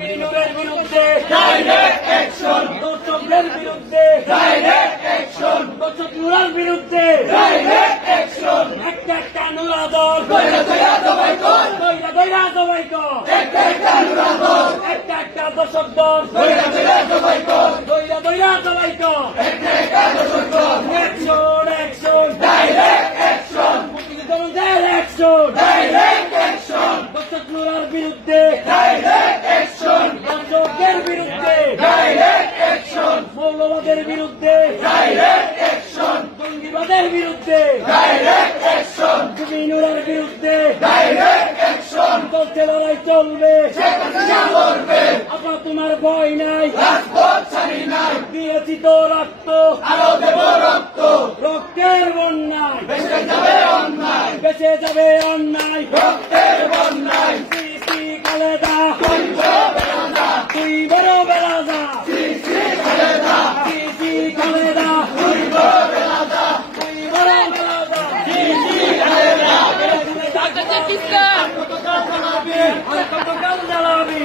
বিনুরের বিরুদ্ধে direct action, দর্শকদের বিরুদ্ধে ডাইরেক্ট অ্যাকশন, দর্শক নুরার বিরুদ্ধে ডাইরেক্ট অ্যাকশন। একটা একটা নুরা দল দইরা দইরা জবাই কর, দইরা দইরা জবাই কর, একটা একটা নুরা দল, একটা একটা দর্শক দল দইরা দইরা জবাই কর, দইরা দইরা জবাই কর, একটা একটা দর্শক দল। অ্যাকশন অ্যাকশন ডাইরেক্ট অ্যাকশন, মুক্তিযুদ্ধের অ্যাকশন ডাইরেক্ট অ্যাকশন, দর্শক নুরার বিরুদ্ধে ডাইরেক্ট অ্যাকশন, দর্শকদের বিরুদ্ধে ডাইরেক্ট অ্যাকশন, মৌলবাদের বিরুদ্ধে ডাইরেক্ট অ্যাকশন, জঙ্গিবাদের বিরুদ্ধে ডাইরেক্ট অ্যাকশন, নুরার বিরুদ্ধে ডাইরেক্ট অ্যাকশন। চলছে লড়াই চলবে, আপনার তোমার ভয় নাই, রাজপথ ছাড়ি নাই, দিয়েছি তো রক্ত আরো দেব রক্ত, রক্তের বন্যায় বেঁচে যাবে অন্যায়, বেঁচে যাবে অন্যায়, রক্তের বন্যায়। শ্রী খালেদা তুই বড় বেলাদা, শ্রী খালেদা, শ্রী খালেদা তুই বড় বেলাদা, তুই বড় বেলাদা, শ্রী খালেদা। কিসকা কত কাল জ্বালাবি, কত কাল জ্বালাবি,